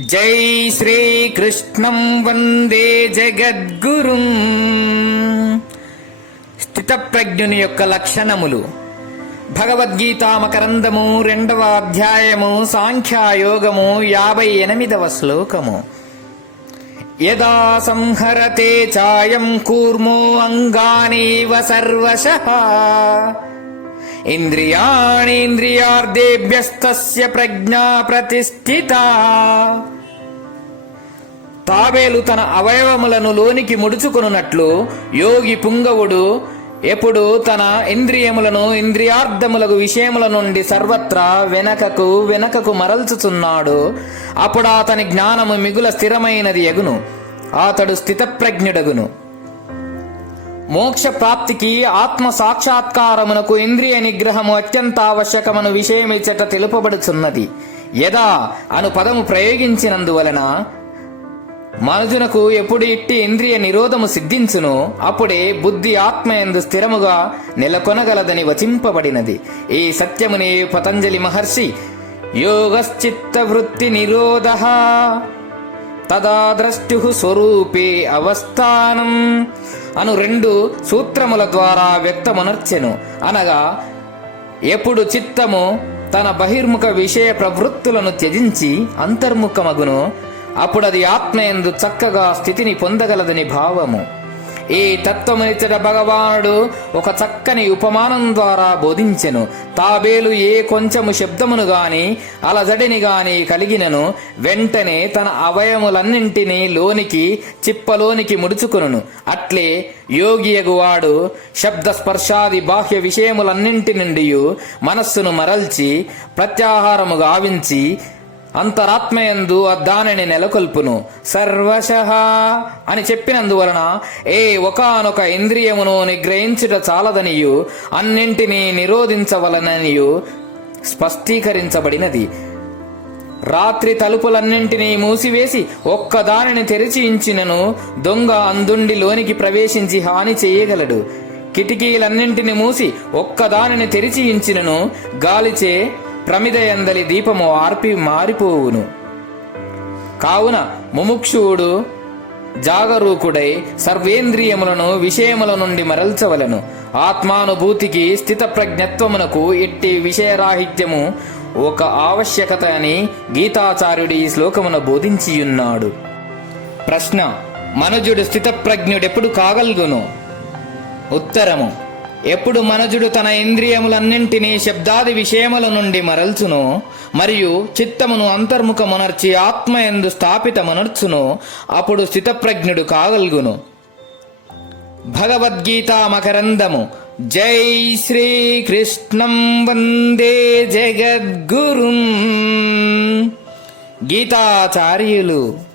జై శ్రీకృష్ణం వందే జగద్గురుం. స్థితప్రజ్ఞుని యొక్క లక్షణములు. భగవద్గీత మకరందము రెండవ అధ్యాయము సాంఖ్యాయోగము యాభై ఎనిమిదవ శ్లోకము. యదా సంహరతే చాయం కూర్మో అంగానీవ సర్వశః. ఇంద్రియాణీంద్రియార్థేభ్యస్తస్య ప్రజ్ఞా ప్రతిష్ఠిత. తాబేలు తన అవయవములను లోనికి ముడుచుకొనున్నట్లు యోగి పుంగవుడు ఎప్పుడు తన ఇంద్రియములను ఇంద్రియార్థములకు విషయముల నుండి సర్వత్రా వెనకకు వెనకకు మరల్చుచున్నాడు. అప్పుడు అతని జ్ఞానము మిగుల స్థిరమైనది ఎగును. అతడు స్థితప్రజ్ఞుడగును. మోక్ష ప్రాప్తికి ఆత్మ సాక్షాత్కారమునకు ఇంద్రియ నిగ్రహము అత్యంత ఆవశ్యకమను విషయమిచ్చట తెలుపబడుచున్నది. యదా అను పదము ప్రయోగించినందువలన మనుజునకు ఎప్పుడు ఇట్టి ఇంద్రియ నిరోధము సిద్ధించును అప్పుడే బుద్ధి ఆత్మయందు స్థిరముగా నెలకొనగలదని వచింపబడినది. ఈ సత్యమునే పతంజలి మహర్షి యోగశ్చిత్త వృత్తి నిరోధ తదా ద్రష్టు స్వరూపే అవస్థానం. అను రెండు సూత్రముల ద్వారా వ్యక్తమునర్చెను. అనగా ఎప్పుడు చిత్తము తన బహిర్ముఖ విషయ ప్రవృత్తులను త్యజించి అంతర్ముఖమగును అప్పుడది ఆత్మయందు చక్కగా స్థితిని పొందగలదని భావము. ఈ తత్వమునిచ్చట భగవానుడు ఒక చక్కని ఉపమానం ద్వారా బోధించెను. తాబేలు ఏ కొంచెము శబ్దమును గాని అలజడిని గాని కలిగినను వెంటనే తన అవయములన్నింటినీ లోనికి చిప్పలోనికి ముడుచుకును అట్లే యోగియగువాడు శబ్ద స్పర్శాది బాహ్య విషయములన్నింటి నుండి మనస్సును మరల్చి ప్రత్యాహారము గావించి అంతరాత్మయందు దానిని నెలకొల్పును. సర్వశ అని చెప్పినందువలన ఏ ఒకానొక ఇంద్రియమును నిగ్రహించుట చాలదనియు అన్నింటినీ నిరోధించవలననియు స్పష్టీకరించబడినది. రాత్రి తలుపులన్నింటినీ మూసివేసి ఒక్కదానిని తెరిచి ఇంచినను దొంగ అందుండి లోనికి ప్రవేశించి హాని చేయగలడు. కిటికీలన్నింటిని మూసి ఒక్కదానిని తెరిచి ఇంచినను గాలిచే ప్రమిదయందలి దీపము ఆర్పి మారిపోవును. కావున ముముక్షువుడు జాగరూకుడై సర్వేంద్రియములను విషయముల నుండి మరల్చవలను. ఆత్మానుభూతికి స్థిత ప్రజ్ఞత్వమునకు ఎట్టి విషయరాహిత్యము ఒక ఆవశ్యకత అని గీతాచార్యుడి ఈ శ్లోకమున బోధించియున్నాడు. ప్రశ్న మనుజుడు స్థితప్రజ్ఞుడెప్పుడు కాగల్గును? ఉత్తరము ఎప్పుడు మనజుడు తన ఇంద్రియములన్నింటినీ శబ్దాది విషయముల నుండి మరల్చును మరియు చిత్తమును అంతర్ముఖమునర్చి ఆత్మ ఎందు స్థాపితమునర్చును అప్పుడు స్థితప్రజ్ఞుడు కాగలుగును. భగవద్గీత మకరందము. జై శ్రీకృష్ణం వందే జగద్గురుం. గీతాచార్యులు